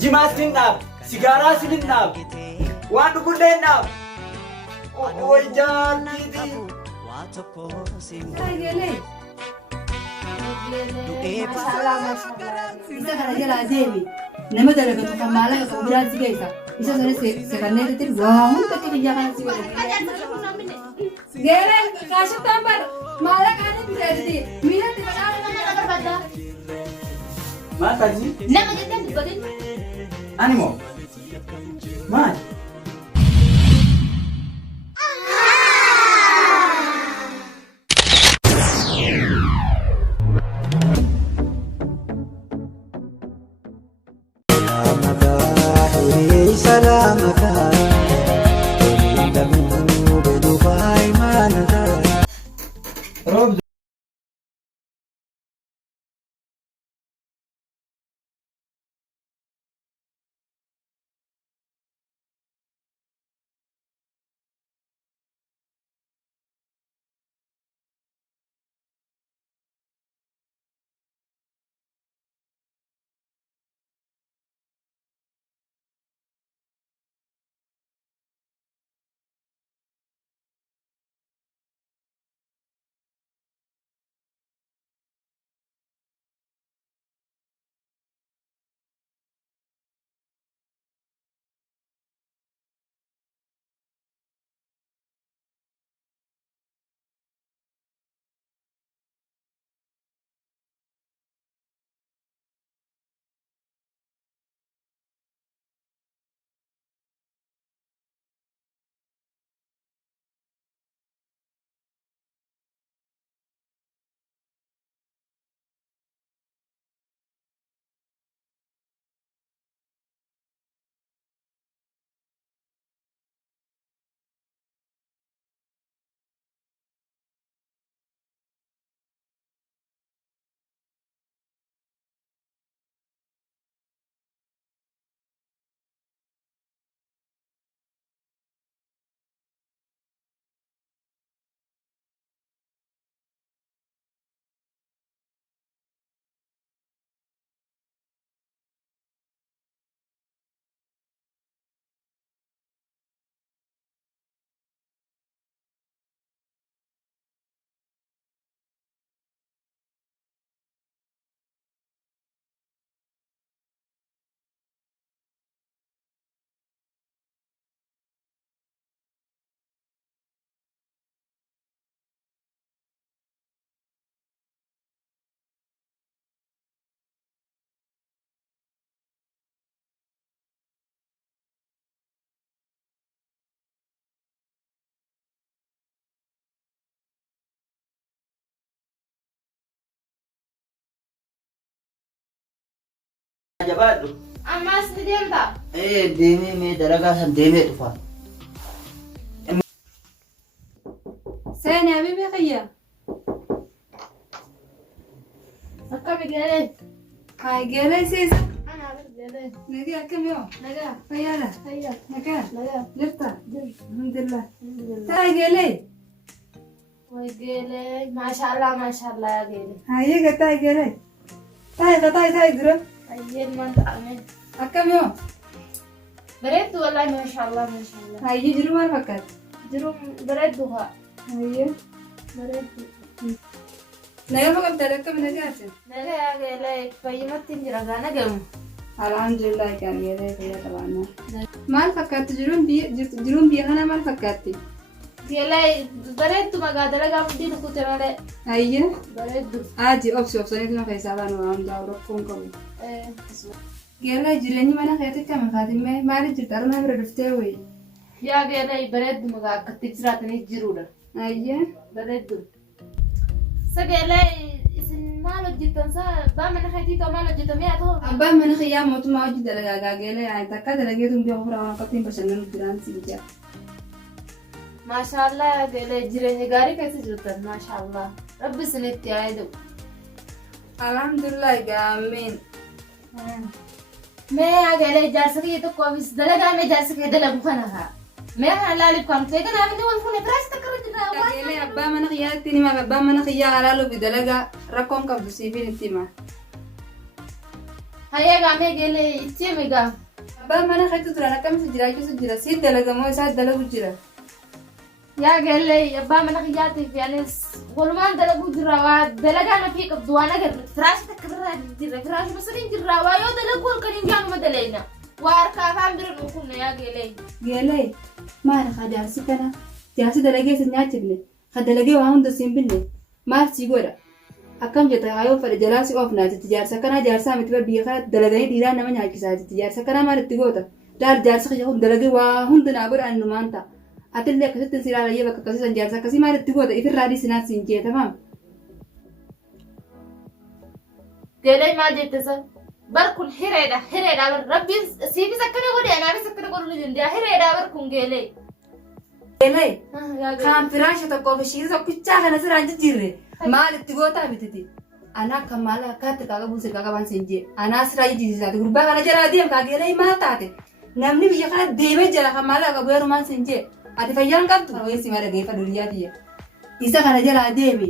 jimaas ninnaaf, sigaaraas ninnaaf, waan dhugullee ninnaaf. Oy jaartiiti. Isa kana jalaa deemi. Nama dalagatu kan maallaqa qabu biraatti geessa. Isa sanis sekanneetti waa hunda biyya kanatti godhe. Geereen kaashitaan bar maallaqa ani biraatti miilatti badhaadha nama barbaadda. Maal taasisi? Nama jettan dubbatin. Ani moo? Maal? Rob jabaadhu. Ammas ni deemta. Deemee mee dalagaa san deemee dhufa. Seeni habibi khiyya. Akkami geelee? Hai geelee seesa. Ana abir geelee. Nagi akkam yoo? Nagaa. Fayyaadha. Fayyaa. Nagaa. Nagaa. Jirta? Jirti. Alhamdulillah. Alhamdulillah. Ta'a geelee. Way geelee. Maashaallah maashaallah yaa geelee. Hayyee gataa geelee. Taa'e dura. Hayyeen man ta'ame. Akkam yoo? Bareeddu wallahi maashaallah maashaallah. Hayyee jiru maal fakkaata? Jiruun bareeddu haa. Hayyee. Bareeddu. Nagaa fakkaata akkam nagaati? Nagaa yaa geelee fayyumatti hin jira gaa nagamu. Alhamdulillah kan geelee fayyaa qabaannaa. Maal fakkaatti jiruun biyya kanaa maal fakkaatti? Geelee bareeddu magaa dalagaa mudii tukkute malee. Hayyee. Bareeddu. Aji obsanii nama keessaa baan waan daa'u rakkoon qabu. Geelee jireenyi mana keetti kam faatimmee maaliif jirta armaa bira dhuftee wayi? Yaa geelee bareeddu magaa akkatti jiraatanii jiruudha. Hayyee. Bareeddu. Sageelee isin maal hojjettan abbaa mana keetii ta'u maal hojjetamee haa ta'u? Abbaan mana kiyyaa mootummaa hojii dalagaa geelee takka dalageetu biyya ofirraa waan qabxiin bashannanu jiraan si ija. Maashaallah geelee jireenya gaarii keessa jirtan maashaallah. Rabbi isinitti haa eedu. Alhamdulillah gaameen. Mee yaa geelee ijaarsa kiyya tokko ofiis dalagaa mee ijaarsa kiyya dalagu kana haa. Mee kana laaliif kan ta'e kanaaf inni wal fuune biraas takka irra jira. Geelee abbaa mana kiyyaatti hima abbaan mana kiyyaa halaaluu fi dalagaa rakkoon qabdu siifin itti hima. Hayya gaamee geelee itti himi gaa. Abbaan mana keessatti turan akkamitti jiraachuutu jira? Siin dalagamoo isaa dalagu jira? Yaa geelee abbaa mana kiyyaatiif yaanis walumaan dalaguu jirra waa dalagaa na fi qabdu waan agarre firaashi takka birraa jirra firaashi masaliin jirra waa yoo dalagu halkaniin jaanuma daleeyna waa harkaa afaan bira dhuunfunna yaa geelee. Geelee maal haa jaarsi kana? Jaarsi dalagee sin nyaachifne? Haa dalagee waa hunda siin binne? Maal si godha? Akkam jetta haayoo fedhe jalaa si oofnaa jetti jaarsa kanaa jaarsaa miti bar biyya kana dalaganii dhiiraan nama nyaachisaa jetti jaarsa kanaa maal itti goota? Jaarsa kiyya kun dalagee waa hunda naa godha annumaan ta'a. Atillee akkasitti si ilaalayyee bakka akkasii san jaarsa akkasii maal itti goota? Ifirraa dhiisinaas siin jeetamaa? Geelee maal jette san? Bar kun hireedha bar rabbiin siifis akkana godhe anaafis akkana godhuu ni danda'a hireedha bar kun geelee. Geelee kan firaasha tokkoo fi shiirri tokkichaa kana siraan jijjiirre maal itti gootaa bititi? Anaa kan maal akkaatti qaaqa buusee qaaqa baan siin jee anaa siraa jijjiirsisaati gurbaa kana jalaa deem kaa geelee maal taate namni biyya kana deemee jala kan maal qabu heerumaan siin jee ati fayyaan qabdu weessi maa dhageeffa duriyyaa tiyya isa kana jalaa deeme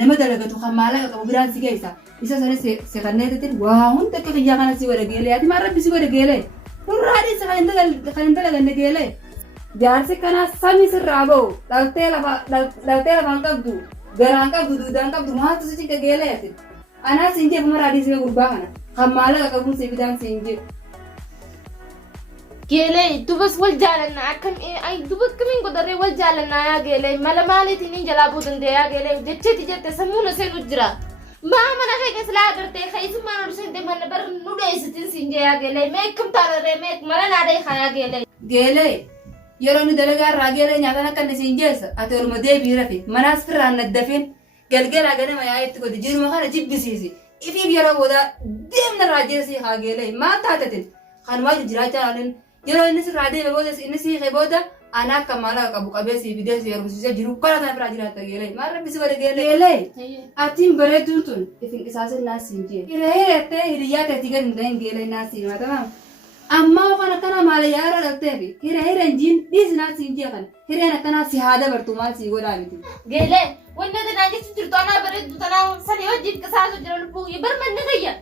nama dalagatu kan maal qabu biraan si geessa isa sanis sekanneetitti waa hunda akka fayyaa kana si godha geelee ati maal rabbi si godha geelee nurraa dhiisa kan hin dalaganne geelee. Jaarsi kana sami sirraa bahu dhaltee lafaan qabdu garaan qabdu duudaan qabdu maaltu si cika geelee ati anaa siin jee fumaraa dhiisee gurbaa kana kan maallaqa qabuun si fidaan siin jee. Geelee dubas wal jaalannaa akkam duba akkamiin godharree wal jaalannaa yaa geelee mala maaliitiin hin jalaa buu danda'e yaa geelee jecheeti jette sammuu na seenu jira. Maa mana keenya silaa agartee keessummaan ol seente mana bar nu dheessitiin siin jee yaa geelee mee akkam taararree mee mala naa dheekaa yaa geelee. Geelee yeroo inni dalagaa irraa geelee nyaatan akka inni siin jeessa ati oluma deebii rafe manaas firraan naddafeen galgalaa ganama yaa'itti godhe jiruma kana jibbisiisi ifiif yeroo booda deemna irraa jeesii haa geelee maal taatetin kan waa jiraachaa oolin yeroo inni sirraa deeme booda inni siikee booda anaa akka maallaqa qabu qabeessii fideessi heerumsiisee jiru kana kana biraa jiraatta geelee maal rabbisi godhe geelee atiin bareeduun tun ifin qisaasin naas siin jee hireettee hiriyyaa teetii gadi hin ta'in geelee naas siin matamaa. Amma waan akkana maal yaara dhalteefi hireen jiin dhiisinaa siin jee kana hireen akkanaa si haa dabartu maal sii godhaa miti. Geelee wanna tanaa jechuun jirtu anaa bareeddu tanaa sanii wajjin qisaasu jira lubbuu barmanni fayya.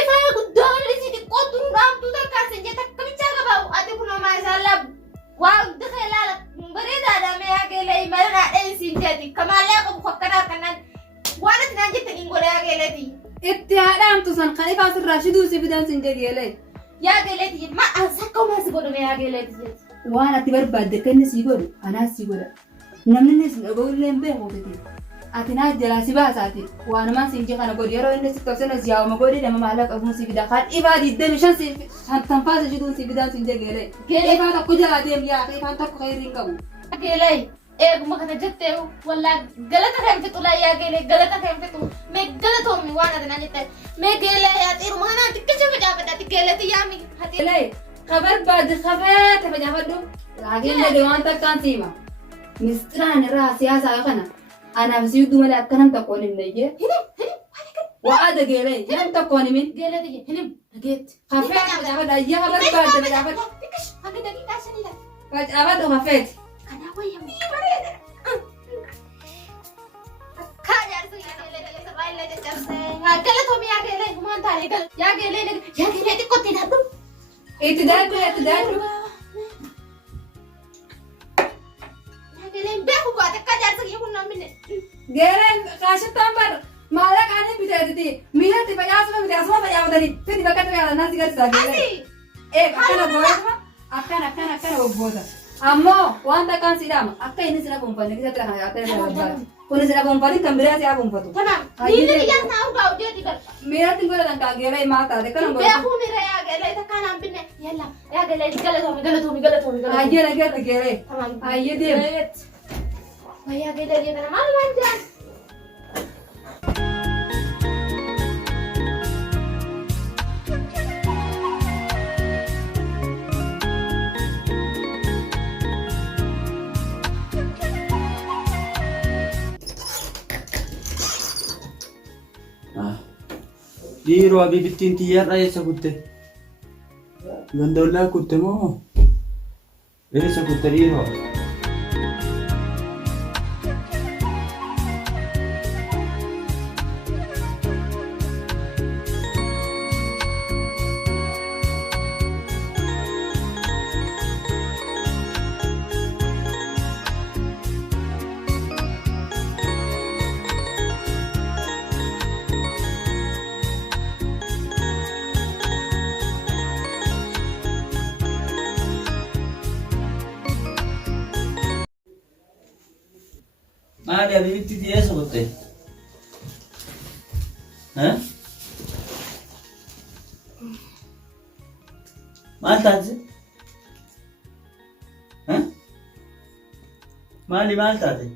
Ifa guddoo lisii xiqqoo turuu dhaabduu takkaa siin jee takkamichaa qabaa'u ati kun homaa isaan laab waa dika ilaala bareedaadhaa mee yaa geelee mala naa dheen siin jeeti kamaallee qabu akkanaa akkanaan waan ati naan jette hin godha yaa geeleeti. Itti haadhaamtu san kan ifaa sirraa shiduu si fidan siin jee geelee. Yaa geeleeti ma sakka umaa si godhame yaa geeleeti jeeti. Waan ati barbaadde akka inni sii godhu anaas sii godha. Namni inni si dhaga'ullee hin beeku tati. Ati naa jalaa si baasaati waanumaan siin jee kana godhi yeroo inni si tobsana si yaa'uma godhi nama maallaqa qabuun si fida kan ifaa 25 tanfaasa shiduun si fidaan siin jee geelee. Ifaa tokko jalaa deem yaa ifaan tokko khayrii hin qabu. Geelee eeguma kana jettee wallaa galata kan fixu laa yaa geelee galata kan fixu mee galatoomi waan ati naan jette mee geelee yaa xiiruma kanaa xiqqisha facaafadhaati geeleeti yaami. Geelee ka barbaadde kafeete facaafadhu laakiin waan takkaan siima. Mistiraan irraa siyaasaa kana anaaf si hudduu malee akka nam tokkoon hin dhayyee. Wa'aada geelee nam tokkoon himin. Geeleeti hinim dhageetti. Kafeete facaafadhu ayyaa ka barbaadde facaafadhu. Hanga daqiiqaa shanii laata. Facaafadhu kafeete. Kanaa wayyaa bareeda. Kaa jaarsi yaa geelee sirraa illee caccabsee. Galatoomi yaa geelee humaan taa'ee yaa geelee xiqqootti hidhadhu. Itti daaddu. Geeleen beeku baate akka jaarsa kiyya kun namni. Geeleen kaashattaan bar maallaqaan hin biteetiti miilatti facaasuma miti asuma facaafatanii fiti bakka facaatan naasi garsiisaa geeleen. Akkana gooyatuma akkana bobboota. Ammoo waan takkaan si dhaama akka inni sina buunfanne keessatti kana yaatee irraa barbaada. Kun sina buunfanii kan biraa si haa buunfatu. Kanaaf miilli biyyaa naa urgaa hojjeeti gal. Miilatti godhatan kaa geelee maal taate kana godhatu. Beekuu mira yaa geelee takkaan hambinne yalla yaa geelee galatoomi. Ayyee geelee. Ayyee deemu. Yaa geelee jedhana maal waan jaan. Dhiiroo abibittiin xiyyaarraa eessa kutte? Gandollaa kutte moo? Eessa kutte dhiiroo? Maali habibitti dhiyeessa gottee? Maal taate? Maali maal taate?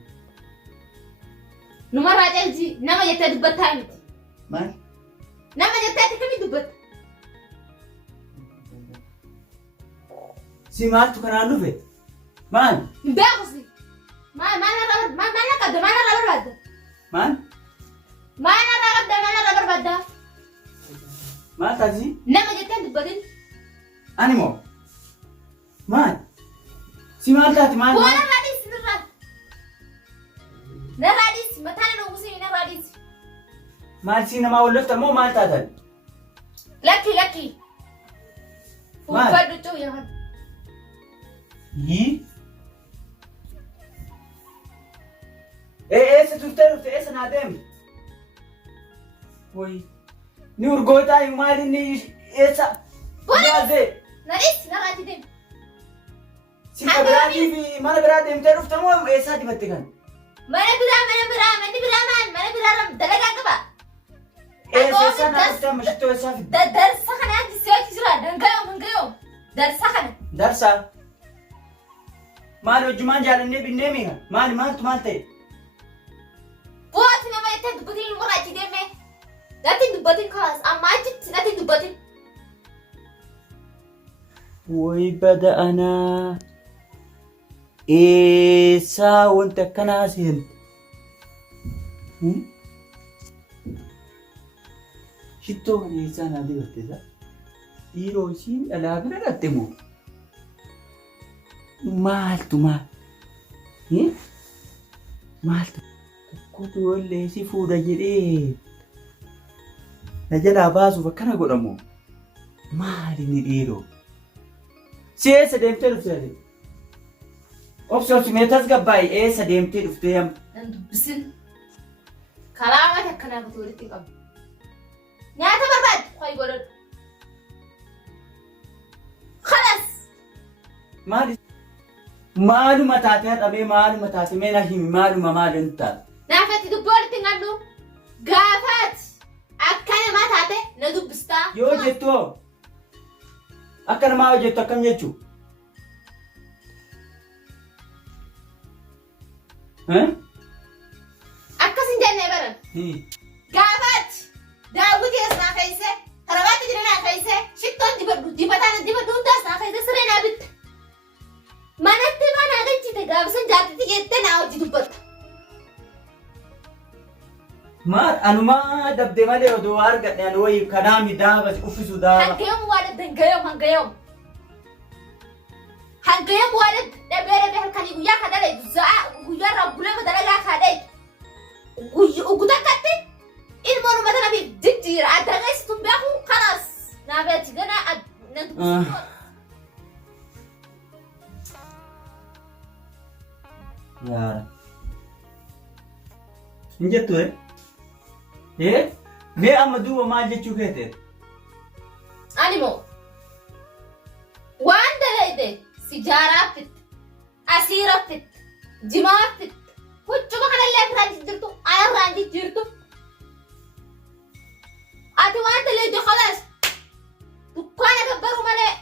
Numarraa caalchi nama jettee dubbattaa miti. Maal? Nama jettee akkamii dubbatta? Si maaltu kanaan dhufe? Maal? Hin beeku si. Maal qabda? Maal irraa barbaadda? Maal? Maal irraa qabda? Maal irraa barbaadda? Maal taati? Nama jettee dubbatin. Ani moo? Maal? Si maal taati maal? Bu'aa narraa dhiisi nirraa. Narraa dhiisi. Mataan na uwwisee narraa dhiisi. Maal si namaa wallofta moo maal taatan? Lakki. Maal? Fuuffadhu cuu yahan. Yii? Eessa turtee dhufte? Eessa naa deemte? Woy. Ni urgootaa hin maali inni eessa? Yaazee. Nadhiisi narraa itti deemi. Si kabiraatii fi mana biraa deemtee dhufte moo eessaa dibatte kan? Mana biraa maal? Mana biraa dalagaa qaba. Eessa naa dhufte amma shittoo eessaa fidde? Darsa kana ajjisee hojii jira. Dangayoom. Darsa kana. Darsaa. Maal hojjumaan jaalannee binnee miira? Maaltu maal ta'e? Bu'aati nama jettee dubbatiin murraa itti deemee. Natti dubbatiin kaas amma achitti natti dubbatiin. Woy bada anaa. Eessaa wanta akkanaa seente? Shittoo kana eessaa naa dibatte isaa? Dhiiroo ishiin dhalaa bira dhatte moo? Maaltu maal? Maaltu? Tokkotu wallee si fuudha jedhee na jalaa baasuuf akkana godhamu. Maali ni dhiiroo? Si eessa deemtee dhuftee? Obsi meetas gabbaa'e eessa deemtee dhuftee amma? Nan dubbisin. Karaa mata akkanaa kutuu walitti qabu. Nyaata barbaaddu ho'i godhadhu. Kalas. Maali? Maaluma taatee dhabee maaluma taate mee na himi maaluma maalin taate? Naafatti dubbii walitti hin qabdu. Gaafaati akka namaa taate na dubbistaa. Yoo jettoo akka namaa yoo jettu akkam jechuu? Akkas hin jennee baran. Gaafaati daawwitii as naa fe'isee karabaatti jira naa fe'isee shittoon dibadhu dibataan dibadhu hundaas naa fe'isee siree naa bitte. Manatti mana agachite gaafsan jaartitti jettee naa hojii dubbatta. Maal anumaa dabdee malee odoo argadhe ani wayii kanaa midaaba uffisu daaba. Hangayoom waa hangayoom. Hangayoom waa dhabee halkanii guyyaa kadhale guyyaa irraa bulama dalagaa kadhale. Ugutakatti ilmoon uummata nabii jijjiira adda geessitu beeku kanas naabeeti ganaa nan Yaara. Hin jettu mee amma duuba maal jechuu keete? Ani moo waan dalayde sijaaraa fitte asiira fitte jimaa fitte huccuma kanallee asirraan jijjiirtu anarraan jijjiirtu ati waan dalayde khalas dukkaana gabbaruu malee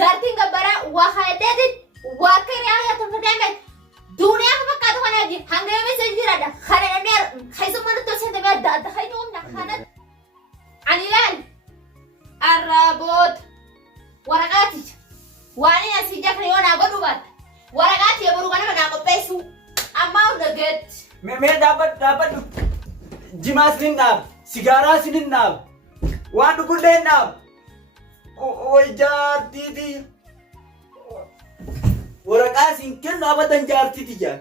jaartiin gabbaraa waa hayadeetin waa kiriyaa yaatan fadaamet duuniyaa ka fakkaatu kana wajjin hanga yoomii isa jiraadha kana namni keessummaa nutti hojjete bee adda adda kan humna kanatti ani ilaali arraaboota waraqaaticha waan inni asii jakre yoo naa godhuu baatte waraqaati yoo boruu kana naa qopheessu ammaa hunda geetti. Mee dhaabbadhu jimaas ni dhaab sigaaraas ni dhaab waan dhugullee ni dhaab way jaartiiti waraqaa siin kennu abatan jaartiiti jaa.